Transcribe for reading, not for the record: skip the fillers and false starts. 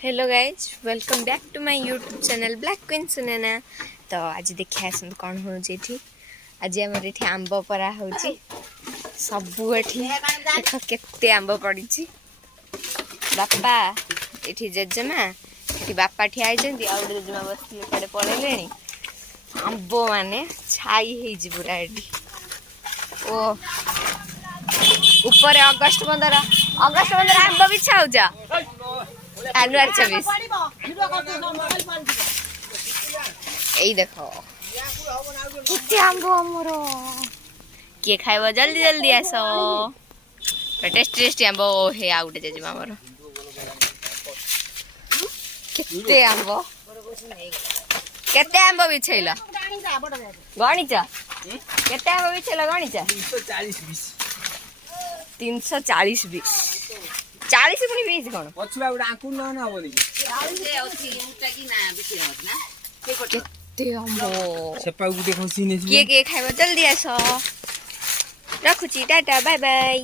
Hello guys welcome back to my YouTube channel black queen Sunaina. तो आज देखिए आसत कौन हो आज आम आंब परा हो सबू देख केते आंब पड़ी बापा ये जेजेमा ये बापा ठिया आउ जेजेमा बस पड़े आंब माने छाई पूरा एटी ओ ऊपर अगस्ट 15 आंब भी छाऊजा January 26 এই দেখো কেতে আম্ব আমর কে খাইব জলদি জলদি আসো টেস্টি টেস্টি আম্ব হে আউটে যেজিমা আমর কেতে আম্ব বিছাইলা গণিচা কেতে আম্ব বিছাইলা গণিচা 340 20 40 पुनी 20 कोन पछुआ उडा आंकुर न होनी 40 से अछि उटा कि ना बेसी रहत ना केते आंबो सेपा गुटे खसिने के खाइबो जल्दी आसो रखुची टाटा बाय बाय।